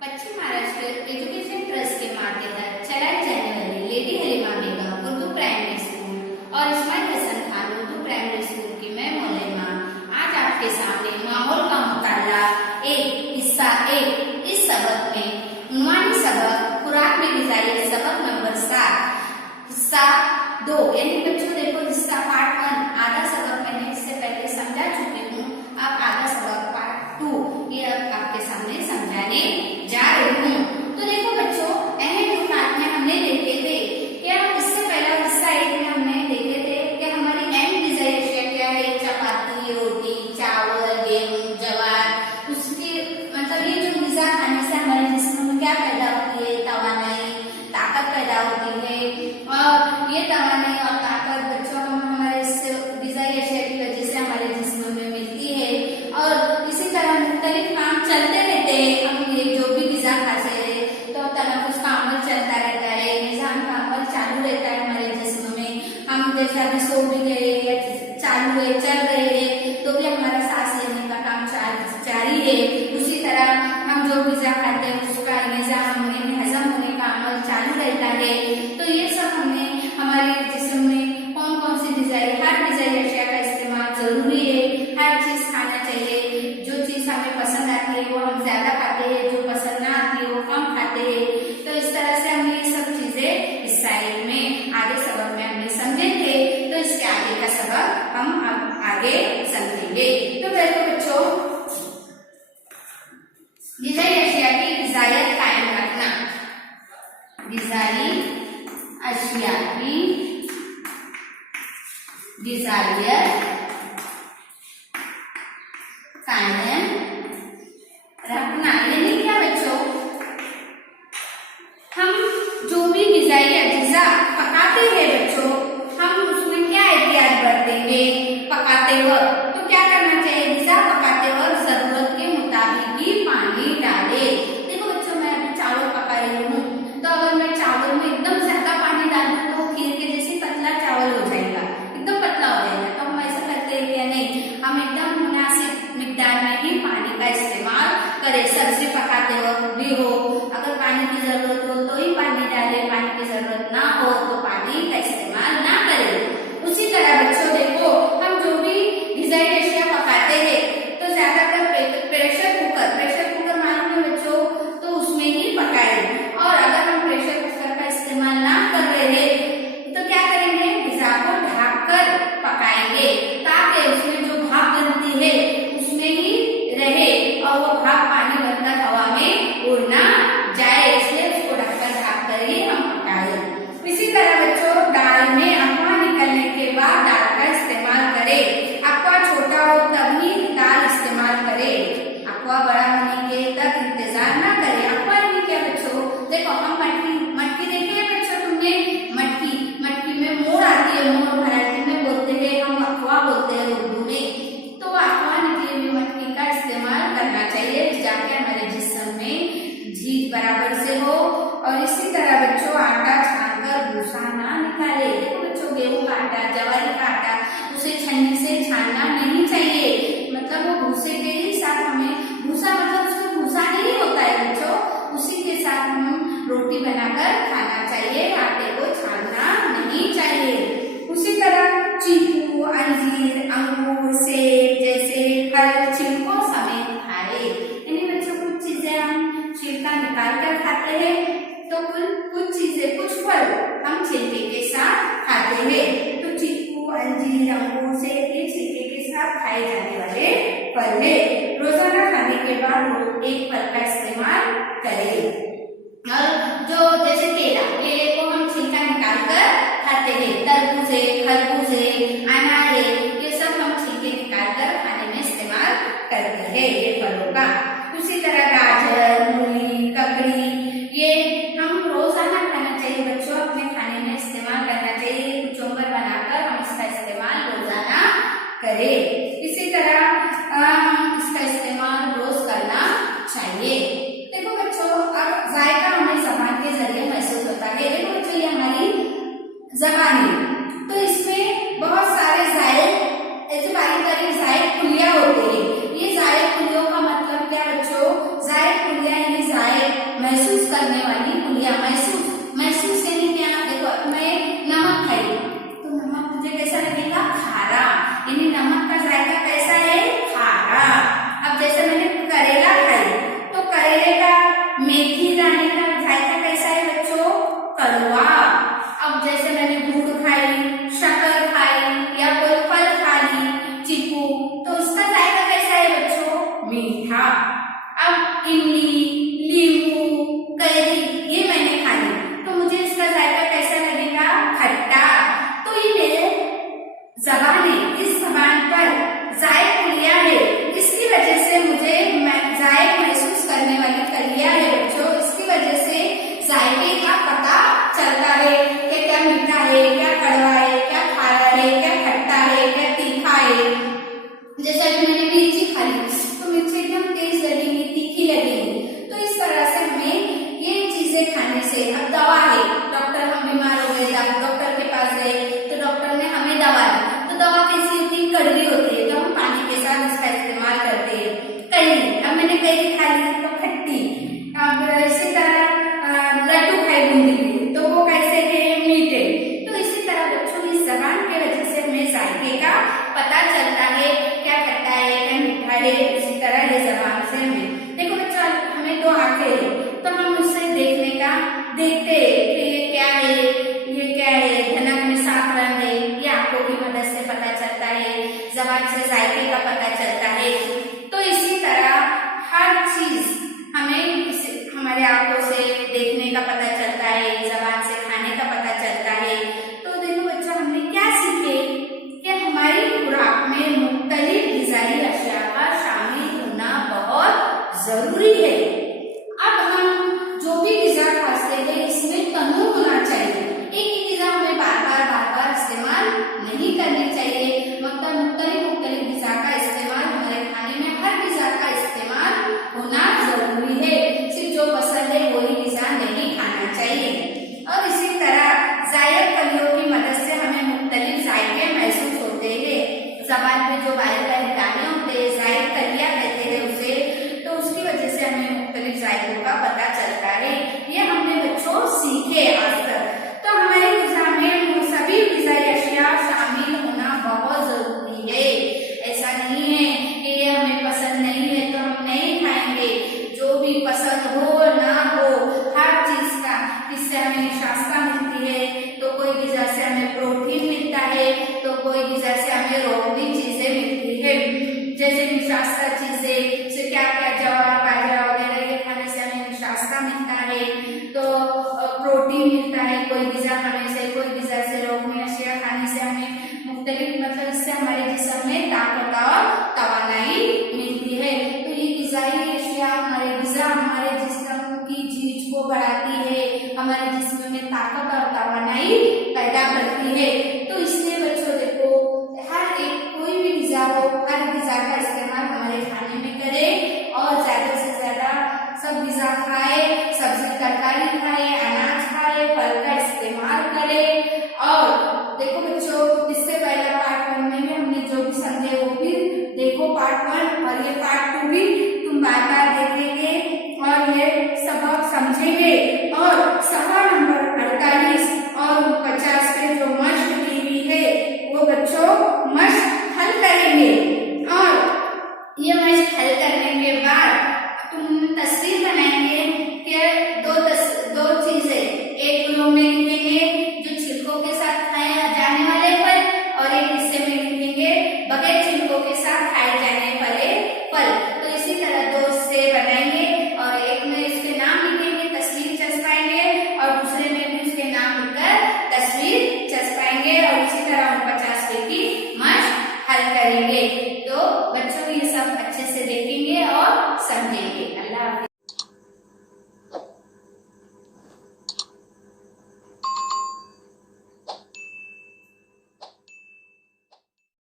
पश्चिम Maharashtra education trust के माध्यम चलाई जाने वाली लेडी हलीमा बेगम उर्दू प्राइमरी स्कूल और इस्माइल हसन खान उर्दू प्राइमरी स्कूल की मैं मौलेमा आज आपके सामने माहौल का मुताला एक हिस्सा एक इस सबक में उन्वानी सबक खुराक में ग़िज़ाइयत सबक नंबर 7 हिस्सा 2 यानी बच्चों देखो हिस्सा पार्ट 1 आधा सबक मैंने इससे पहले समझा चुकी हूँ। अब आधा सबक पार्ट 2 ये अब आपके सामने समझाने जा रही हूँ। तो देखो बच्चों अहम नुकसान में हमने देखे थे कि हम इससे पहला हिस्सा 1 में हमने देखे थे कि हमारी अहम ग़िज़ाई अशिया क्या है, चपाती, रोटी, चावल, गेहूं, ज्वार। उसके मतलब ये जो ग़िज़ा खाने से हमारे जिस्म में क्या पैदा होती है, तवानाई, ताकत पैदा होती है। और ये तवानाई और ताकत बच्चों हमारे ग़िज़ाई अशिया की वजह से हमारे जिस्म में मिलती है। और इसी तरह मुख्तलिफ काम चलते रहते हैं। हम ये जो भी ग़िज़ा खाते हैं तो तनफ़ुस का अमल चलता रहता है, निज़ाम का अमल चालू रहता है हमारे जिस्म में। हम जैसा भी सो भी गए या चालू है चल रहे हैं तो भी हमारा सांस लेने का काम जारी है। उसी तरह हम जो ग़िज़ा खाते हैं उसका निज़ाम हजम होने का अमल चालू रहता है। तो ये सब हमने हमारे जिस्म में कौन कौन सी हर ग़िज़ाई अशिया का इस्तेमाल जरूरी है। हर चीज खाना चाहिए। जो चीज हमें पसंद आती है वो हम ज्यादा खाते हैं, जो पसंद ना आती है वो कम खाते हैं। तो इस तरह से हम ये सब चीजें इस साइड में आगे सबक में हमने समझे थे। तो इसके आगे का सबक हम अब आगे समझेंगे। तो देखो बच्चों ग़िज़ाई अशिया की ग़िज़ाइयत कायम रखना, ग़िज़ाई अशिया की ग़िज़ाइयत कायम रखना यानी क्या बच्चों, हम जो भी ग़िज़ाई अजीज़ा पकाते हैं बच्चों हम उसमें क्या एहतियात बरतेंगे पकाते वक्त। तो क्या करना चाहिए, ग़िज़ा पकाते वक्त जरूरत के मुताबिक ही पानी डाले। देखो बच्चों मैं अभी चावल पका रही हूँ तो अगर मैं चावल में एकदम ज्यादा पानी डाल दूँ तो खीर के जैसे पतला चावल हो जाएगा, एकदम पतला हो जाएगा। तो हम ऐसा करते हैं क्या, नहीं हम एकदम मुनासिब मिकदार में ही पानी का इस्तेमाल करें। सब्जी पकाते वक्त भी हो अगर पानी की जरूरत हो तो ही पानी डालें, पानी की जरूरत ना हो तो पानी का इस्तेमाल ना करें। उसी तरह बच्चों देखो हम जो भी ग़िज़ाई अशिया पकाते हैं तो ज्यादातर प्रेशर कुकर मालूम है बच्चों, तो उसमें ही पकाएं। और अगर हम प्रेशर कुकर का इस्तेमाल ना कर रहे हैं तो क्या करेंगे, ग़िज़ा को ढक कर पकाएंगे ताकि उसमें जो भाप बनती है उसमें ही रहे और वो भाप पानी बनकर हवा में उड़ ना जाए, इसलिए उसको ढक कर ही हम पकाएं। इसी तरह बच्चों दाल में अफवाह निकलने के बाद दाल का इस्तेमाल करें। अफवाह छोटा हो तभी दाल इस्तेमाल करें, अफवाह बड़ा होने के तक इंतजार ना करें। अफवाह यानी क्या बच्चों, देखो हम मटकी देखे हैं बच्चों तुमने, मटकी में मोर आती है, मोर मराठी में बोलते हैं, हम अफवाह बोलते हैं उर्दू में। तो अफवाह निकली हुई मटकी का इस्तेमाल करना चाहिए जाके हमारे जिस्म में झीज बराबर से हो। और इसी तरह बच्चों आटा छानकर भूसा ना निकाले। देखो बच्चों गेहूं का आटा, जवारी का आटा उसे छन्नी से छानना नहीं चाहिए, मतलब वो भूसे के ही साथ हमें भूसा मतलब उसमें भूसा नहीं होता है बच्चों, उसी के साथ हम रोटी बनाकर खाना चाहिए, आटे को छानना नहीं चाहिए। उसी तरह चीकू, अंजीर, अंगूर, सेब जैसे फल छिलकों समेत खाए। यानी बच्चों कुछ चीजें हम छिलका निकाल कर खाते हैं तो कुछ चीजें कुछ फल हम छिलके के साथ खाते हैं। तो चीकू, अंजीर, अंगूर से ये छिलके के साथ खाए जाने वाले फल है। रोजाना खाने के बाद लोग एक फल का इस्तेमाल करें। और जो जैसे केले को हम छिलका निकाल कर खाते हैं, तरबूज है, खरबूज है, अनार है, ये सब हम छिलके निकाल कर खाने में इस्तेमाल करते हैं ये फलों का। उसी तरह गाजर, मूली, ककड़ी ये हम रोजाना खाना चाहिए बच्चों, अपने खाने में इस्तेमाल करना चाहिए। कुचुम्बर बनाकर हम इसका इस्तेमाल रोजाना करें। इसी तरह हम इसका इस्तेमाल रोज करना चाहिए। देखो बच्चों अब जायका हमें ज़बान के जरिए महसूस होता है। देखो बच्चों ये हमारी ज़बान है तो इसमें बहुत सारे जायक ऐसे बारीक जायक खुलियां होते हैं। ये जायक खुलियों का मतलब क्या बच्चों, जायक खुलियां यानी जायक अब इमली, नींबू, कैरी ये मैंने खा ली, तो मुझे इसका जायका कैसा लगेगा? खट्टा। तो ये मेरे ज़बान ने इस ज़बान पर जायक लिया है, इसकी वजह से मुझे जायक महसूस करने वाली कलियां है बच्चों, इसकी वजह से जायके का पता चलता है कि क्या मीठा है, क्या कड़वा है, क्या खारा है, क्या खट्टा है, क्या तीखा है। जैसा कि मैंने मिर्ची खा ली तो मिर्ची एकदम तेज लगेगी, तीखी लगेगी। तो इस तरह से हमें ये चीजें खाने से, अब दवा है, डॉक्टर हम बीमार हो गए, डॉक्टर के पास गए तो डॉक्टर ने हमें दवा दी, तो दवा कैसी होती है? कड़वी होती है, तो हम पानी के साथ इसका इस्तेमाल करते हैं। कैरी, अब मैंने कैरी खा ली तो खट्टी। अब इसी तरह लड्डू खाए बूंदी के, तो वो कैसे है? मीठे। तो इसी तरह बच्चों की जबान की वजह से हमें जायके का पता चलता है, क्या खट्टा है, क्या मीठा है। इसी तरह ये जबान से हमें, देखो बच्चों हमें दो आंखें हैं, तो हम उससे देखने का देखते हैं कि ये क्या है, ये क्या है, धनक में साफ रंग है, ये आंखों की मदद से पता चलता है, जबान से जायके का पता चलता है। तो इसी तरह हर चीज हमें हमारे आंखों से देखने का पता चलता है, जबान से खाने का पता चलता है। तो देखो बच्चों हमने क्या सीखे कि हमारी खुराक में मुख्तलिफ ग़िज़ाई अशिया का शामिल होना बहुत जरूरी है। अब हम जो भी ग़िज़ा खाते हैं इसमें तनूव होना चाहिए, एक ही ग़िज़ा हमें बार बार इस्तेमाल नहीं करनी चाहिए, मतलब मुख्तलिफ ग़िज़ा का इस्तेमाल हमारे खाने में, हर ग़िज़ा का इस्तेमाल होना जरूरी है, सिर्फ जो पसंद है वही ग़िज़ा नहीं खाना चाहिए। और इसी तरह जायक कलियों की मदद से हमें मुख्तलिफ जायके महसूस होते हैं, ज़बान पे जो बारीक बारीक दाने होते हैं, जायक कलियां कहते हैं उसे, तो उसकी वजह से हमें मुख्तलिफ जायकों का पता चलता है। ये हमने बच्चों सीखे आज तक। तो हमारे ग़िज़ा में सभी ग़िज़ाई अशिया शामिल होना बहुत जरूरी है। ऐसा नहीं है कि ये हमें पसंद नहीं है तो हम नहीं खाएंगे, जो भी पसंद हो ना हो, हर चीज का इससे हमें निशास्ता मिलती है, तो कोई ग़िज़ा से हमें प्रोटीन मिलता है, तो कोई ग़िज़ा से हमें रोगी चीजें मिलती है। जैसे निशास्ता चीजें से क्या क्या, जवार, बाजरा वगैरह ये खाने से हमें निशास्ता मिलता है, तो प्रोटीन मिलता है कोई ग़िज़ा खाने से, कोई ग़िज़ा से रोगी अशिया खाने से हमें मुख्तलिफ, मतलब इससे हमारे जिस्म में ताकत और तवानाई मिलती है। तो ये ग़िज़ाई अशिया हमारे जिस्म की चीज को बढ़ाती है, हमारे जिस्म में ताकत और तवानाई पैदा करती है। तो इसलिए बच्चों देखो हर एक कोई भी ग़िज़ा हो, हर ग़िज़ा का इस्तेमाल हमारे खाने में करें और ज्यादा से ज्यादा सब ग़िज़ा खाए, सब्जी तरकारी खाए, अनाज खाए, फल का इस्तेमाल करें। और देखो बच्चों इससे पहला पार्ट 1 में हमने जो भी समझे वो भी देखो पार्ट 1, और ये पार्ट 2 भी तुम बार देखेंगे और ये सबक समझेंगे। और सवाल नंबर 48 और 50 के जो मश्क दी हुई है वो बच्चों मश्क हल करेंगे, और ये मश्क हल करने के बाद तुम तस्वीर बनाएंगे कि दो चीजें, एक ग्रुप में लिखेंगे जो छिलकों के साथ खाए जाने वाले फल, और एक हिस्से में लिखेंगे बगैर छिलकों के साथ खाए जाने वाले फल।